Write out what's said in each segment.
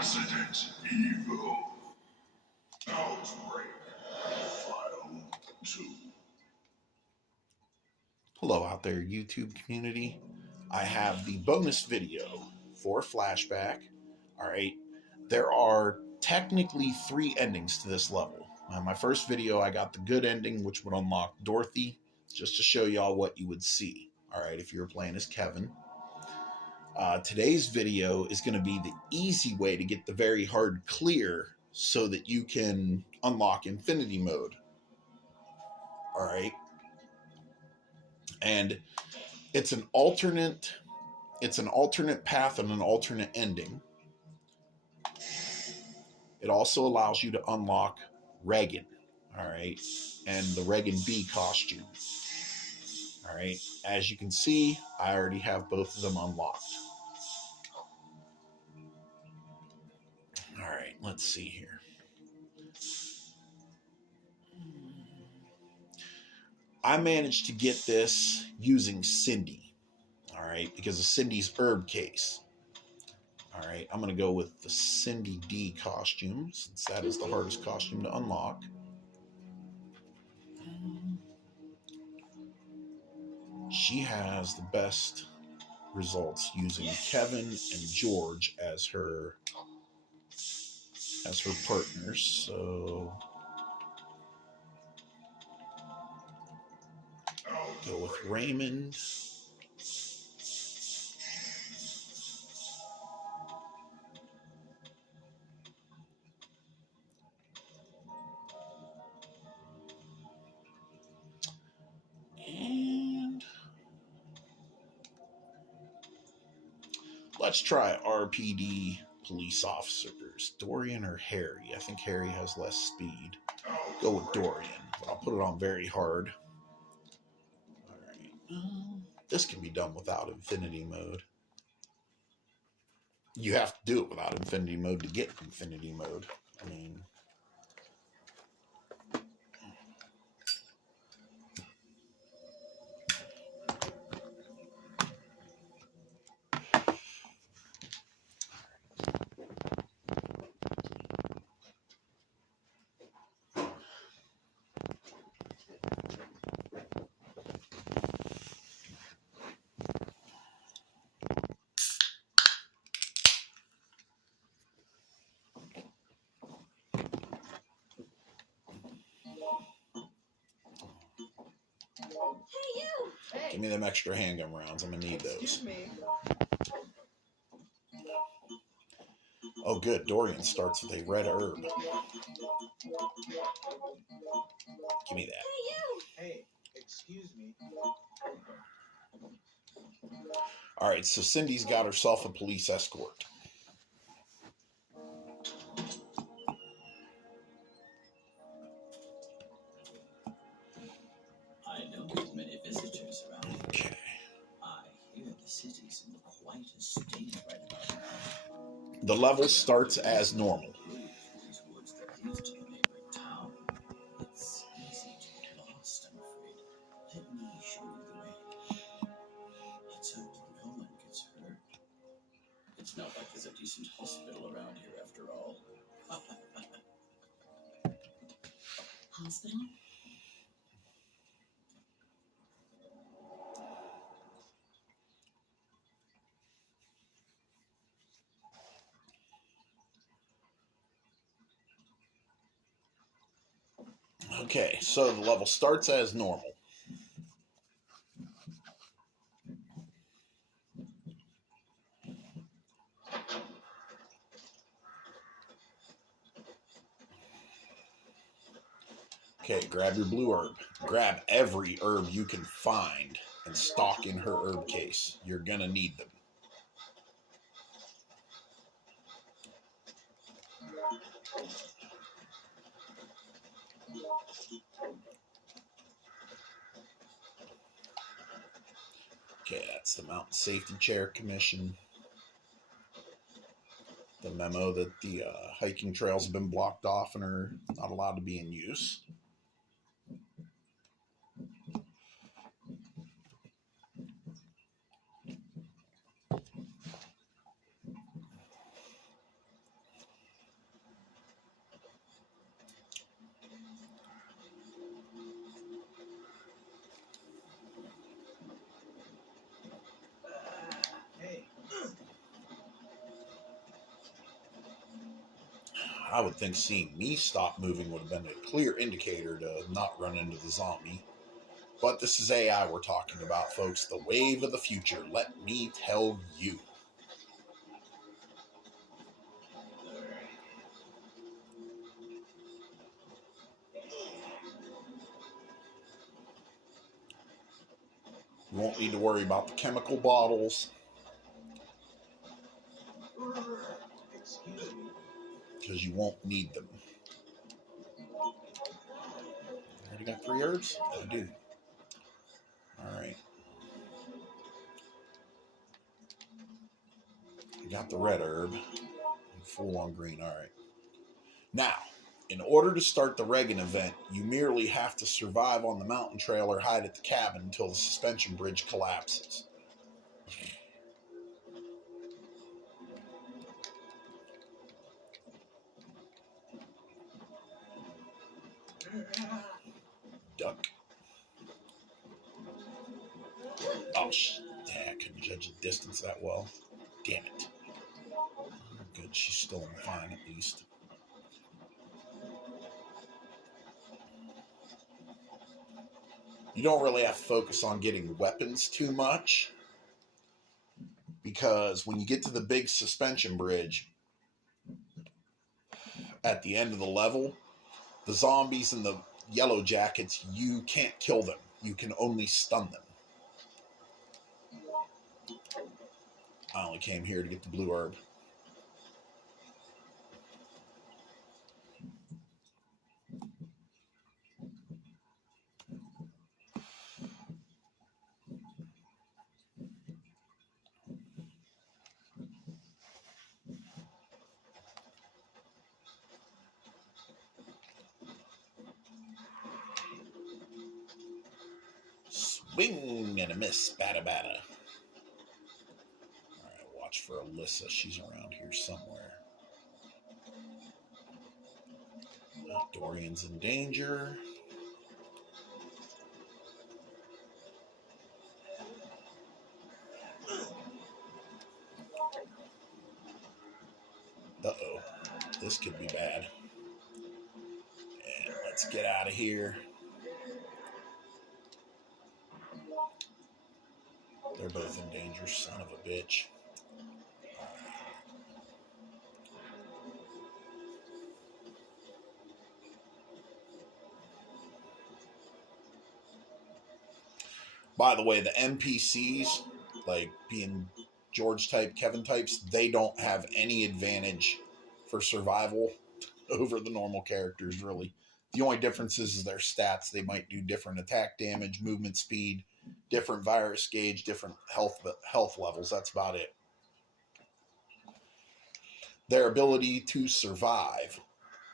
Resident Evil. Outbreak. File 2. Hello out there, YouTube community. I have the bonus video for Flashback. Alright, there are technically 3 endings to this level. My first video, I got the good ending, which would unlock Dorothy, just to show y'all what you would see. Alright, if you were playing as Kevin. Today's video is going to be the easy way to get the very hard clear so that you can unlock Infinity Mode. Alright. And it's an alternate path and an alternate ending. It also allows you to unlock Regan, all right, and the Regan B costume. All right, as you can see, I already have both of them unlocked. All right, let's see here. I managed to get this using Cindy, all right, because of Cindy's herb case. All right, I'm going to go with the Cindy D costume, since that is the hardest costume to unlock. She has the best results using Kevin and George as her partners. So go with Raymond. And let's try RPD police officers. Dorian or Harry? I think Harry has less speed. Go with Dorian. I'll put it on very hard. This can be done without Infinity Mode. You have to do it without Infinity Mode to get Infinity Mode. I mean... Hey, you! Hey. Give me them extra handgun rounds. I'm going to need those. Excuse me. Oh, good. Dorian starts with a red herb. Give me that. Hey, you! Hey, excuse me. All right, so Cindy's got herself a police escort. I noticed many visitors around here. Okay. I hear the city's in quite a state right about now. The level starts as normal. These woods that used to be a neighboring town. It's easy to get lost, I'm afraid. Let me show you the way. Let's hope no one gets hurt. It's not like there's a decent hospital around here after all. Hospital? Okay, so the level starts as normal. Okay, grab your blue herb. Grab every herb you can find and stock in her herb case. You're gonna need them. Okay, that's the Mountain Safety Chair Commission. The memo that the hiking trails have been blocked off and are not allowed to be in use. I would think seeing me stop moving would have been a clear indicator to not run into the zombie. But this is AI we're talking about, folks. The wave of the future, let me tell you. You won't need to worry about the chemical bottles. Excuse me. Because you won't need them. Already got 3 herbs? I do. Alright. I got the red herb. And full on green. Alright. Now, in order to start the Regan event, you merely have to survive on the mountain trail or hide at the cabin until the suspension bridge collapses. Duck. Oh, I couldn't judge the distance that well. Damn it. Good, she's still fine at least. You don't really have to focus on getting weapons too much, because when you get to the big suspension bridge at the end of the level, the zombies and the yellow jackets, you can't kill them. You can only stun them. I only came here to get the blue herb. Swing and a miss, bada bada. Alright, watch for Alyssa. She's around here somewhere. Dorian's in danger. Uh-oh. This could be bad. And let's get out of here. They're both in danger, son of a bitch. By the way, the NPCs, like being George type, Kevin types, they don't have any advantage for survival over the normal characters, really. The only difference is their stats. They might do different attack damage, movement speed, different virus gauge, different health levels. That's about it. Their ability to survive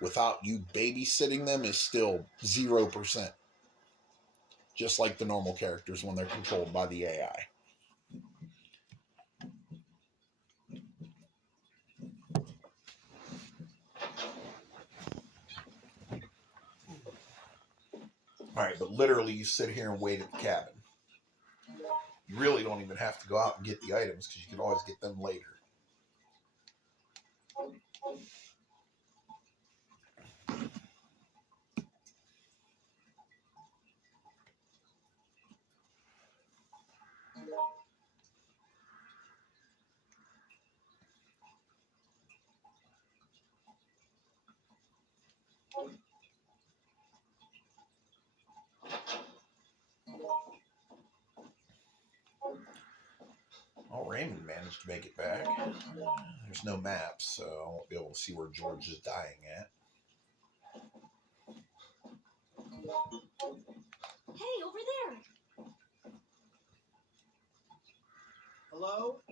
without you babysitting them is still 0%. Just like the normal characters when they're controlled by the AI. Alright, but literally you sit here and wait at the cabin. You really don't even have to go out and get the items because you can always get them later. Oh, Raymond managed to make it back. There's no map, so I won't be able to see where George is dying at. Hey, over there. Hello?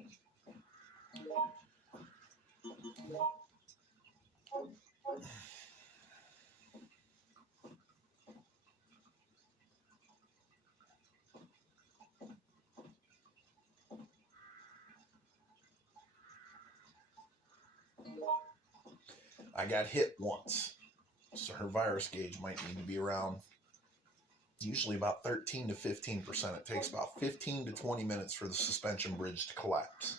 I got hit once, so her virus gauge might need to be around usually about 13 to 15%. It takes about 15 to 20 minutes for the suspension bridge to collapse.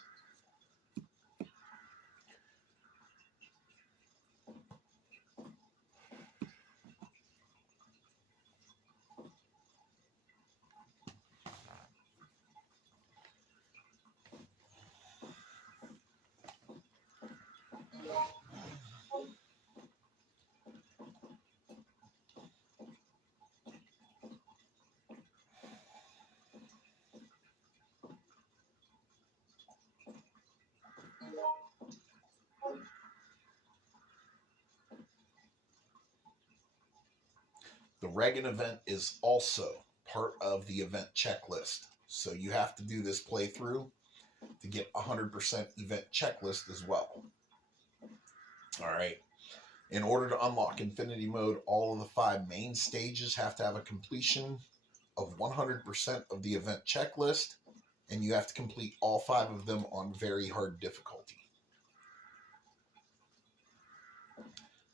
Regan event is also part of the event checklist. So you have to do this playthrough to get 100% event checklist as well. All right. In order to unlock Infinity Mode, all of the 5 main stages have to have a completion of 100% of the event checklist, and you have to complete all 5 of them on very hard difficulty.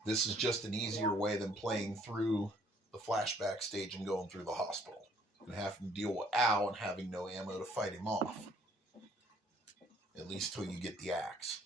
This is just an easier way than playing through the flashback stage and going through the hospital and having to deal with Al and having no ammo to fight him off. At least till you get the axe.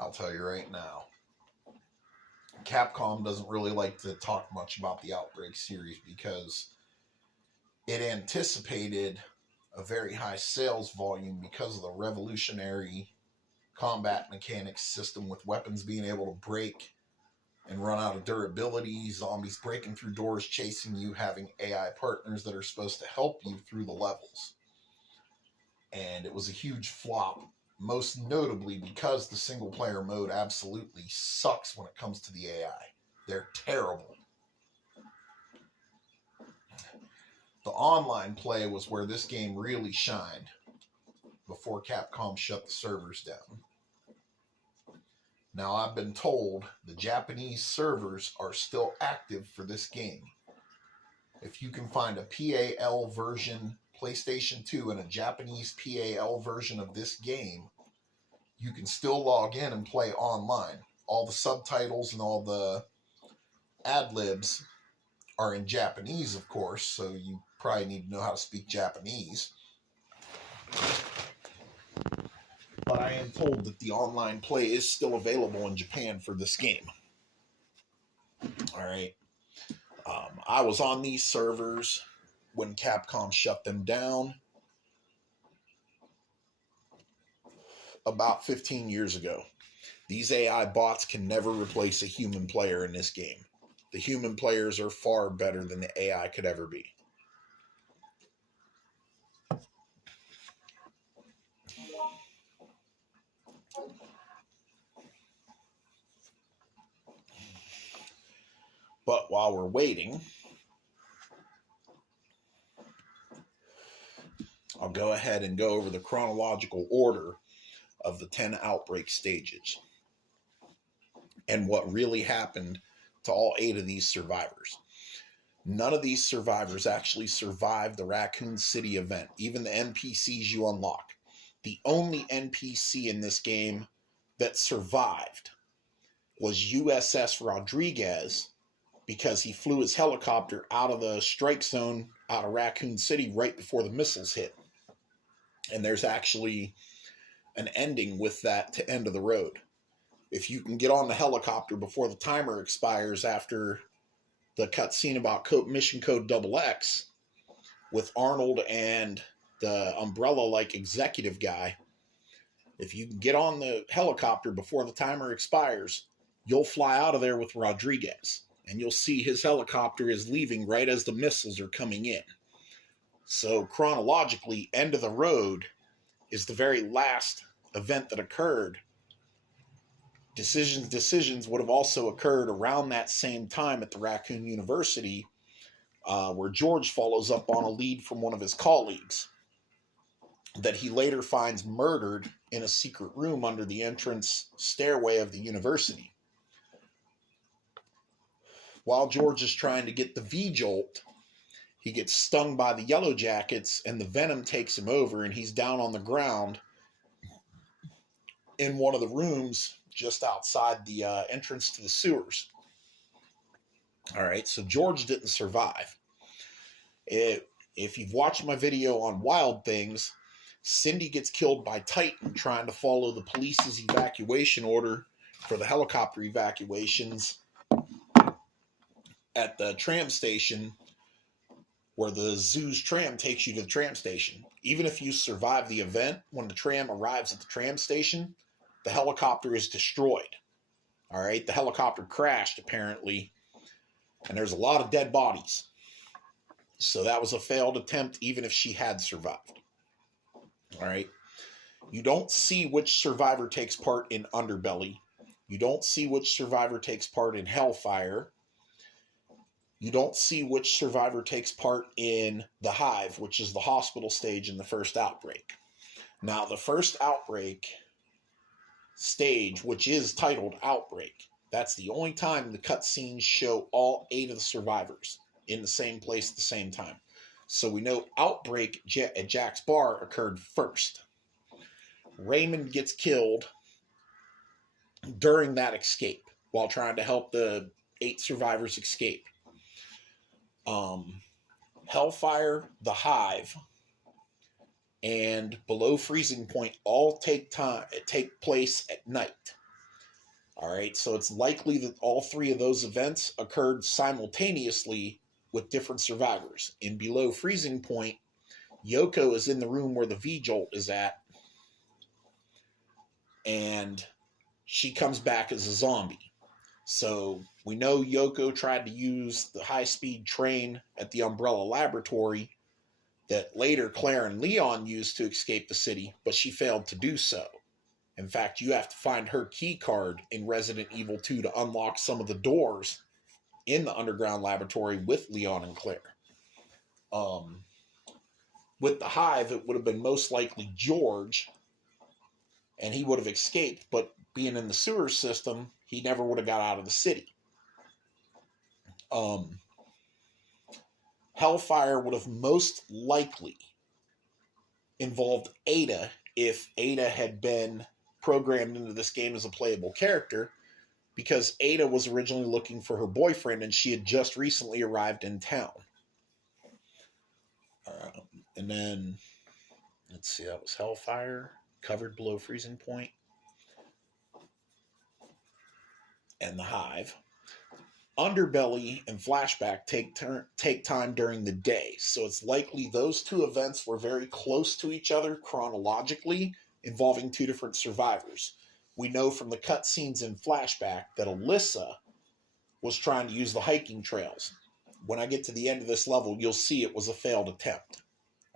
I'll tell you right now, Capcom doesn't really like to talk much about the Outbreak series because it anticipated a very high sales volume because of the revolutionary combat mechanics system with weapons being able to break and run out of durability, zombies breaking through doors, chasing you, having AI partners that are supposed to help you through the levels. And it was a huge flop, most notably because the single player mode absolutely sucks when it comes to the AI. They're terrible. The online play was where this game really shined before Capcom shut the servers down. Now, I've been told the Japanese servers are still active for this game. If you can find a PAL version PlayStation 2 and a Japanese PAL version of this game, you can still log in and play online. All the subtitles and all the ad-libs are in Japanese, of course, so you probably need to know how to speak Japanese. But I am told that the online play is still available in Japan for this game. All right. I was on these servers when Capcom shut them down about 15 years ago. These AI bots can never replace a human player in this game. The human players are far better than the AI could ever be. But while we're waiting, I'll go ahead and go over the chronological order of the 10 Outbreak stages and what really happened to all 8 of these survivors. None of these survivors actually survived the Raccoon City event, even the NPCs you unlock. The only NPC in this game that survived was USS Rodriguez, because he flew his helicopter out of the strike zone out of Raccoon City right before the missiles hit. And there's actually an ending with that to End of the Road. If you can get on the helicopter before the timer expires after the cutscene about Mission Code XX with Arnold and the Umbrella-like executive guy, if you can get on the helicopter before the timer expires, you'll fly out of there with Rodriguez. And you'll see his helicopter is leaving right as the missiles are coming in. So chronologically, End of the Road is the very last event that occurred. Decisions would have also occurred around that same time at the Raccoon University, where George follows up on a lead from one of his colleagues that he later finds murdered in a secret room under the entrance stairway of the university. While George is trying to get the V-jolt, he gets stung by the Yellow Jackets and the venom takes him over and he's down on the ground in one of the rooms just outside the entrance to the sewers. All right, so George didn't survive. If you've watched my video on Wild Things, Cindy gets killed by Titan trying to follow the police's evacuation order for the helicopter evacuations at the tram station, where the zoo's tram takes you to the tram station. Even if you survive the event, when the tram arrives at the tram station, the helicopter is destroyed. All right, the helicopter crashed apparently, and there's a lot of dead bodies. So that was a failed attempt, even if she had survived. All right. You don't see which survivor takes part in Underbelly. You don't see which survivor takes part in Hellfire. You don't see which survivor takes part in The Hive, which is the hospital stage in the first Outbreak. Now, the first Outbreak stage, which is titled Outbreak, that's the only time the cutscenes show all 8 of the survivors in the same place at the same time. So we know Outbreak at Jack's bar occurred first. Raymond gets killed during that escape while trying to help the 8 survivors escape. Hellfire, The Hive, and Below Freezing Point all take place at night. All right, so it's likely that all 3 of those events occurred simultaneously with different survivors. In Below Freezing Point, Yoko is in the room where the V-Jolt is at, and she comes back as a zombie. So we know Yoko tried to use the high-speed train at the Umbrella Laboratory that later Claire and Leon used to escape the city, but she failed to do so. In fact, you have to find her key card in Resident Evil 2 to unlock some of the doors in the underground laboratory with Leon and Claire. With the Hive, it would have been most likely George, and he would have escaped, but being in the sewer system, he never would have got out of the city. Hellfire would have most likely involved Ada if Ada had been programmed into this game as a playable character, because Ada was originally looking for her boyfriend and she had just recently arrived in town. And then, let's see, that was Hellfire, covered Below Freezing Point, and The Hive. Underbelly and Flashback take time during the day, so it's likely those 2 events were very close to each other chronologically, involving 2 different survivors. We know from the cutscenes in Flashback that Alyssa was trying to use the hiking trails. When I get to the end of this level, you'll see it was a failed attempt.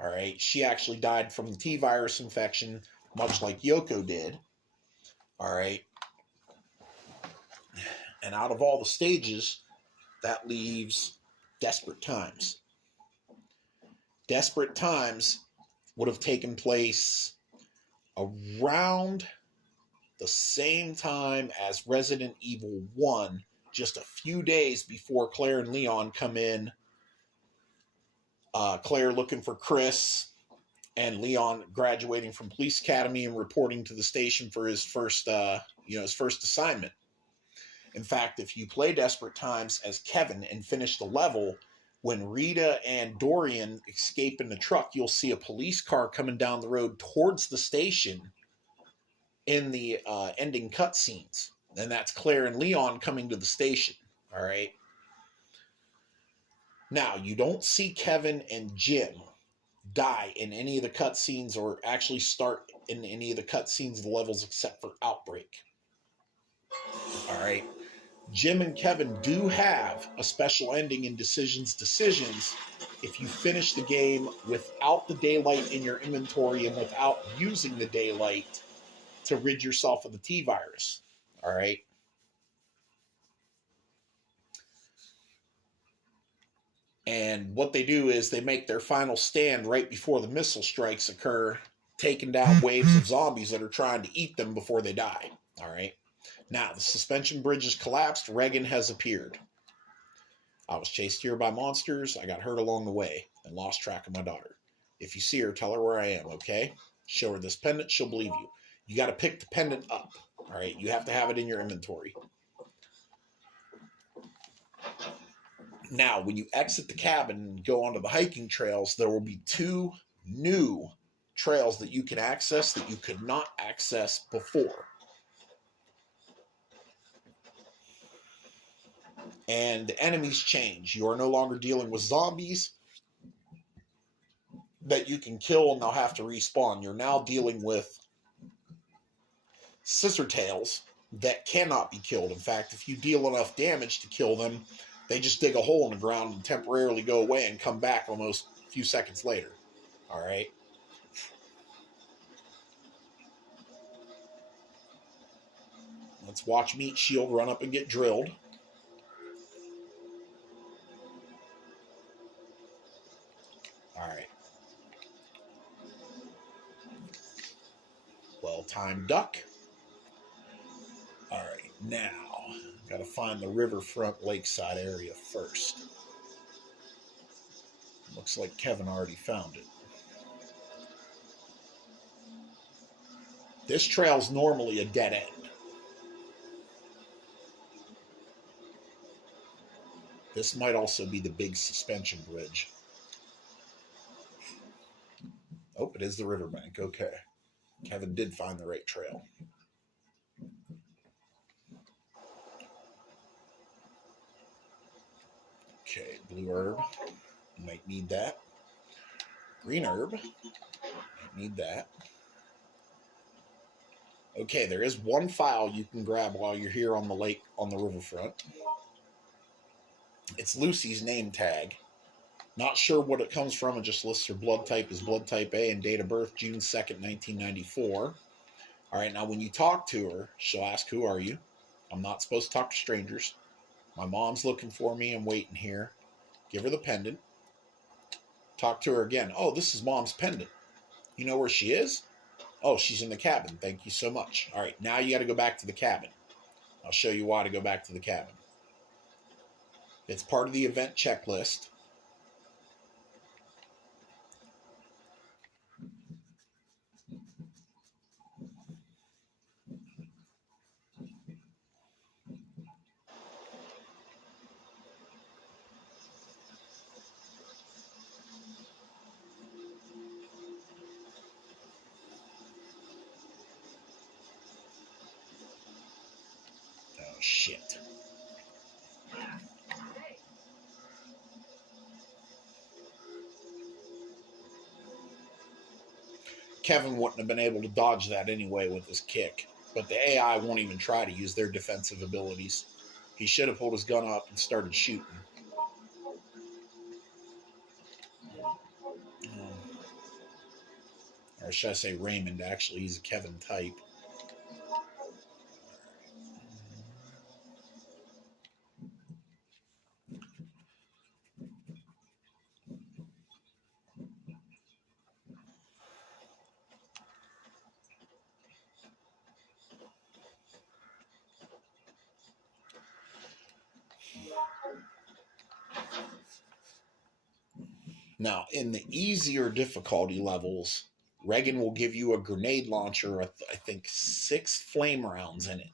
All right, she actually died from the T-virus infection, much like Yoko did. All right. And out of all the stages, that leaves Desperate Times. Desperate Times would have taken place around the same time as Resident Evil 1, just a few days before Claire and Leon come in. Claire looking for Chris, and Leon graduating from police academy and reporting to the station for his first assignment. In fact, if you play Desperate Times as Kevin and finish the level, when Rita and Dorian escape in the truck, you'll see a police car coming down the road towards the station in the ending cutscenes. And that's Claire and Leon coming to the station. All right. Now, you don't see Kevin and Jim die in any of the cutscenes or actually start in any of the cutscenes of the levels except for Outbreak. All right. Jim and Kevin do have a special ending in Decisions if you finish the game without the daylight in your inventory and without using the daylight to rid yourself of the T-virus. All right. And what they do is they make their final stand right before the missile strikes occur, taking down waves of zombies that are trying to eat them before they die. All right. Now, the suspension bridge has collapsed. Regan has appeared. I was chased here by monsters. I got hurt along the way and lost track of my daughter. If you see her, tell her where I am, okay? Show her this pendant. She'll believe you. You got to pick the pendant up. All right. You have to have it in your inventory. Now, when you exit the cabin and go onto the hiking trails, there will be 2 new trails that you can access that you could not access before. And the enemies change. You are no longer dealing with zombies that you can kill and they'll have to respawn. You're now dealing with scissor tails that cannot be killed. In fact, if you deal enough damage to kill them, they just dig a hole in the ground and temporarily go away and come back almost a few seconds later. All right. Let's watch Meat Shield run up and get drilled. All right. Well-timed duck. All right, now, got to find the riverfront lakeside area first. Looks like Kevin already found it. This trail's normally a dead end. This might also be the big suspension bridge. Oh, it is the riverbank. Okay. Kevin did find the right trail. Okay, blue herb. Might need that. Green herb. Might need that. Okay, there is one file you can grab while you're here on the lake, on the riverfront. It's Lucy's name tag. Not sure what it comes from. It just lists her blood type as blood type A and date of birth June 2nd, 1994. All right, now when you talk to her, she'll ask, who are you? I'm not supposed to talk to strangers. My mom's looking for me. I'm waiting here. Give her the pendant. Talk to her again. Oh, this is Mom's pendant. You know where she is? Oh, she's in the cabin. Thank you so much. All right, now you got to go back to the cabin. I'll show you why to go back to the cabin. It's part of the event checklist. Oh, shit. Kevin wouldn't have been able to dodge that anyway with his kick, but the AI won't even try to use their defensive abilities. He should have pulled his gun up and started shooting. Or should I say Raymond, actually. He's a Kevin type. Now, in the easier difficulty levels, Regan will give you a grenade launcher with, I think, 6 flame rounds in it.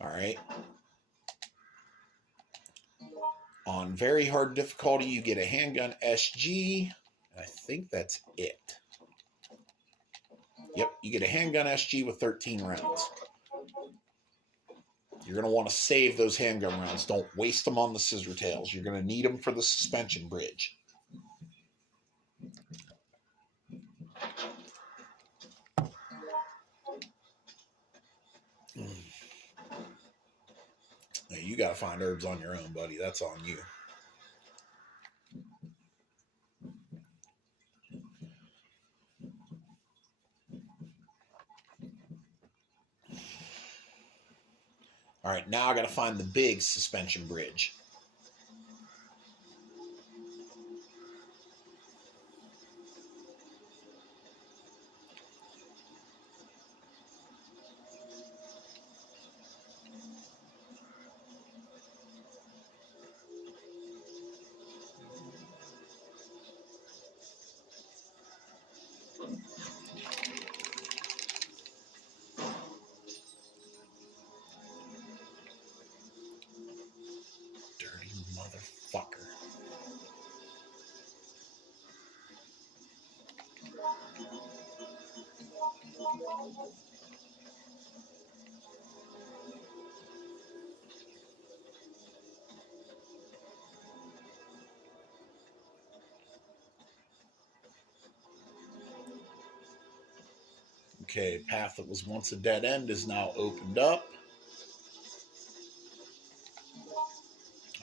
All right. On very hard difficulty, you get a handgun SG. I think that's it. Yep, you get a handgun SG with 13 rounds. You're going to want to save those handgun rounds. Don't waste them on the scissor tails. You're going to need them for the suspension bridge. Now, you got to find herbs on your own, buddy. That's on you. All right, now I got to find the big suspension bridge. Okay, path that was once a dead end is now opened up.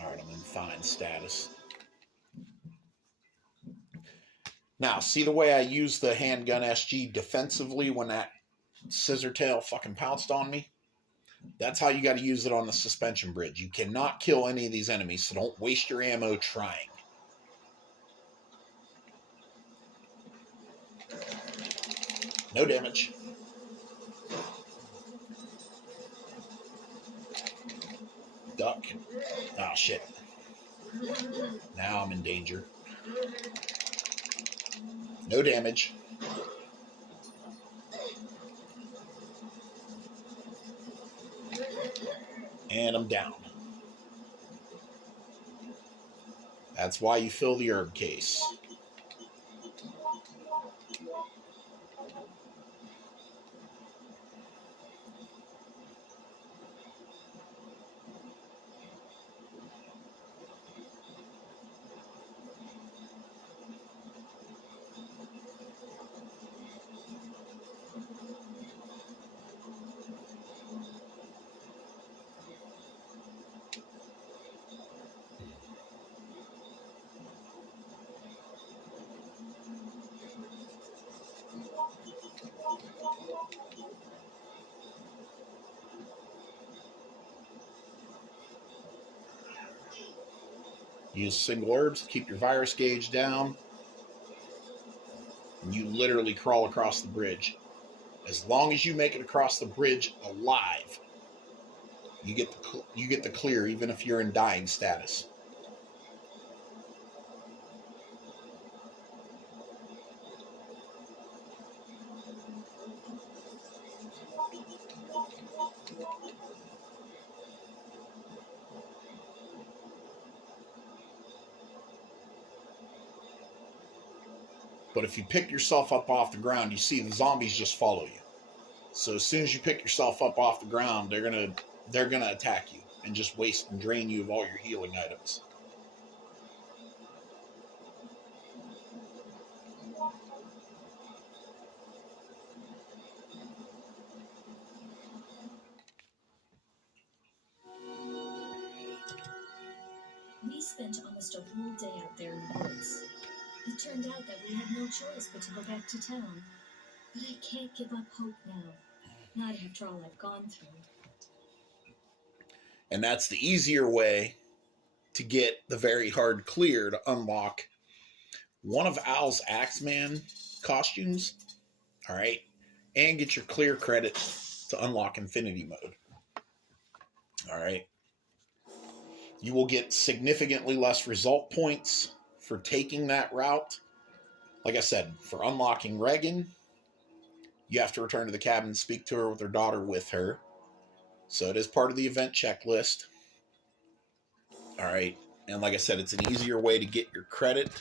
All right, I'm in fine status. Now, see the way I used the handgun SG defensively when that scissor tail fucking pounced on me? That's how you got to use it on the suspension bridge. You cannot kill any of these enemies, so don't waste your ammo trying. No damage. Duck. Oh, shit. Now I'm in danger. No damage. And I'm down. That's why you fill the herb case. Use single herbs to keep your virus gauge down. And you literally crawl across the bridge. As long as you make it across the bridge alive, you get the clear, even if you're in dying status. But if you pick yourself up off the ground, you see the zombies just follow you. So as soon as you pick yourself up off the ground, they're gonna attack you and just waste and drain you of all your healing items. We spent almost a whole day out there in the woods. It turned out that we had no choice but to go back to town. But I can't give up hope now. Not after all I've gone through. And that's the easier way to get the very hard clear to unlock one of Al's Axeman costumes. All right. And get your clear credit to unlock Infinity Mode. All right. You will get significantly less result points for taking that route. Like I said, for unlocking Regan, you have to return to the cabin and speak to her with her daughter with her. So it is part of the event checklist. All right. And like I said, it's an easier way to get your credit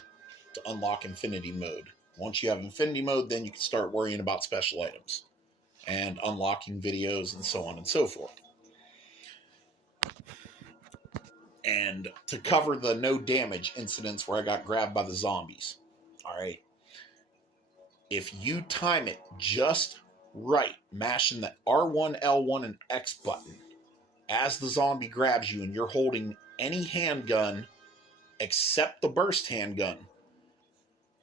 to unlock Infinity Mode. Once you have Infinity Mode, then you can start worrying about special items and unlocking videos and so on and so forth. And to cover the no damage incidents where I got grabbed by the zombies. All right. If you time it just right, mashing the R1, L1, and X button as the zombie grabs you and you're holding any handgun except the burst handgun,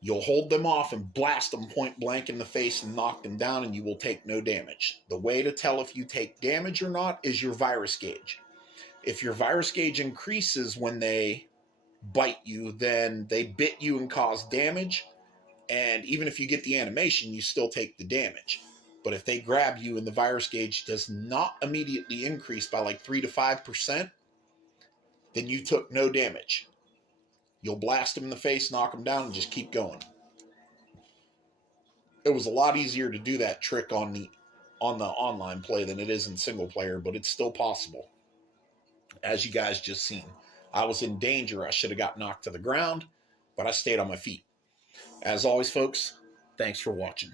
you'll hold them off and blast them point blank in the face and knock them down, and you will take no damage. The way to tell if you take damage or not is your virus gauge. If your virus gauge increases when they bite you, then they bit you and cause damage. And even if you get the animation, you still take the damage. But if they grab you and the virus gauge does not immediately increase by like 3 to 5%, then you took no damage. You'll blast them in the face, knock them down, and just keep going. It was a lot easier to do that trick on the online play than it is in single player, but it's still possible. As you guys just seen, I was in danger. I should have got knocked to the ground, but I stayed on my feet. As always, folks, thanks for watching.